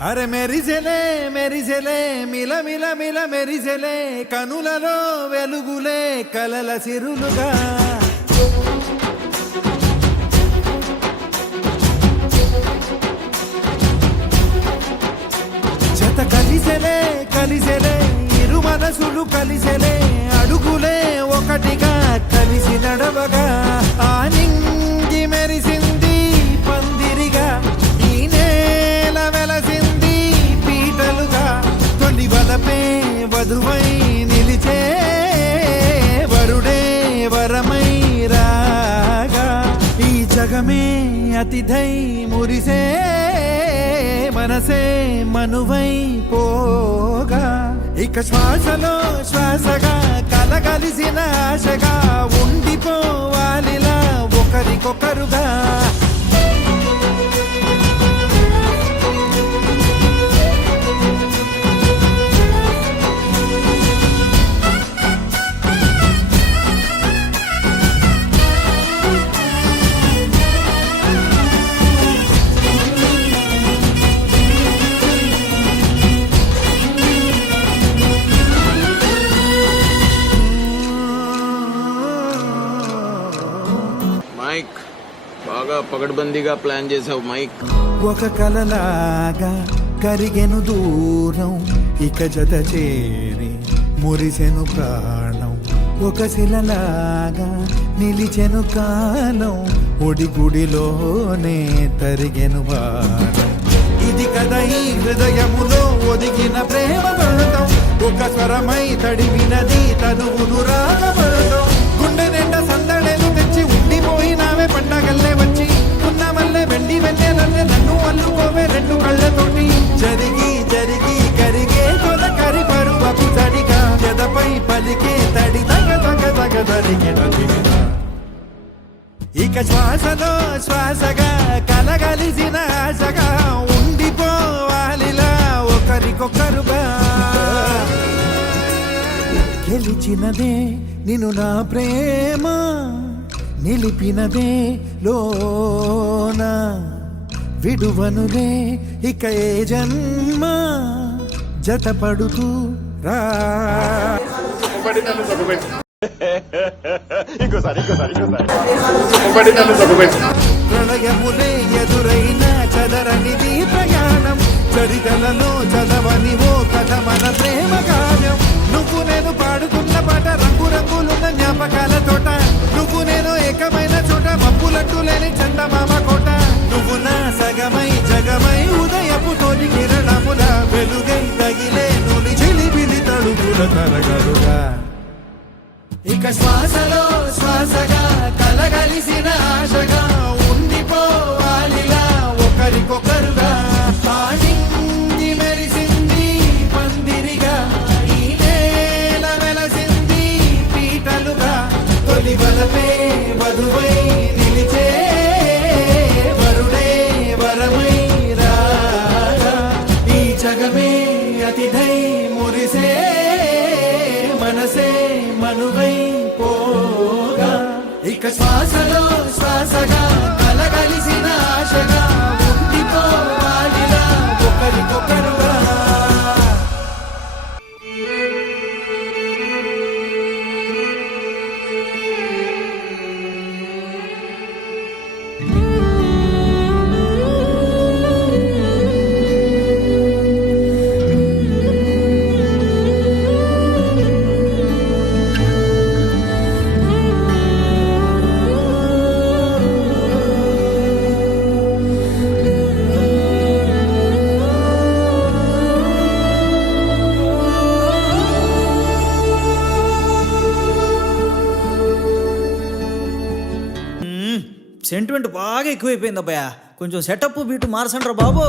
అరే మెరిసెలే మెరిసెలే మిల మిల మిల మెరిసెలే కనులలో వెలుగులే కలల సిరులుగా జత కలిసెలే కలిసెలే ఇరు మనసులు కలిసెలే అడుగులే ఒకటిగా కలిసి నడవగా ఆ నింగి మెరిసింది పందిరిగా ఈ నేల వెలసింది పీటలుగా తొలి వలపే వధువై నిలిచే వరుడే వరమై రాగా ఈ జగమే అతిథై మురిసే మనసే మనువై పోగా ఇక శ్వాసలో శ్వాసగా కలగలిసిన ఆశగా ఉండిపోవాలిలా ఒకరికొకరుగా మైక్ బాగా పగడ్బందీగా ప్లాన్ చేసావు మైక్. ఒక కలలాగా కరిగెను దూరం ఇక జత చేరి మురిసెను ప్రాణం ఒక శిలలాగా నిలిచెను కాలం ఒడిగుడిలోనే తరిగెను వారం ఇది కదా ఈ హృదయములో ఒదిగిన ప్రేమ బంధం ఒక స్వరమై తడివినది తనువును రాగబంధం గుండె నిండా సందడేలు తెచ్చి ఉండిపోయినావే పండగల్లే వచ్చి ఉన్న మల్లె వెండి వెన్నెలల్లే నన్ను అల్లుకోవే రెండు కళ్ళతోటి జరిగి జరిగి కరిగే తొలకరి పరువపు తడిగా ఎదపై పలికే తడి తగ తగ తగ తరిగిన ఇక శ్వాసలో శ్వాసగా కలగలిసిన ఆశగా ఉండిపోవాలిలా ఒకరికొకరుగా గెలిచినదే నిన్ను నా ప్రేమ నిలిపినదే లోన విడువనులే ఇక ఏ జన్మ జతపడుతూ రా ప్రళయములే ఎదురైన చదరనిది ప్రయాణం చరితలలో చదవని ఓ కథ మన ప్రేమ కావ్యం నువ్వు నేను పాడుతున్న పాట రంగు రంగులున్న జ్ఞాపకాల తోట నువ్వు నేను ఏకమైన చోట మబ్బులట్టు లేని చందమామ కోట నువ్వు నా సగమై జగమై ఉదయపు తోలి కిరణముల వెలుగై తగిలే నులి చిలిబిలి తడుగుల తరగలుగా ఇక శ్వాసలో శ్వాసగా కలగలిసిన ఆశగా ఉండిపోవాలిలా ఒకరికొకరుగా పాడింది మెరిసింది పందిరిగా ఈ నేల వెలసింది పీటలుగా తొలి వలపే వధువై నిలిచే వరుడే వరమై రాగా ఈ జగమే అతిథై మురిసే మనసే మనువై పోగా ఇక శ్వాసలో శ్వాసగా కలగలిసిన ఆశగా ఉండిపోవాలిలా ఒకరికొకరుగా సెంటిమెంట్ బాగా ఎక్కువైపోయింది అబ్బాయా కొంచెం సెటప్ బీటు మార్చండ్రా బాబు.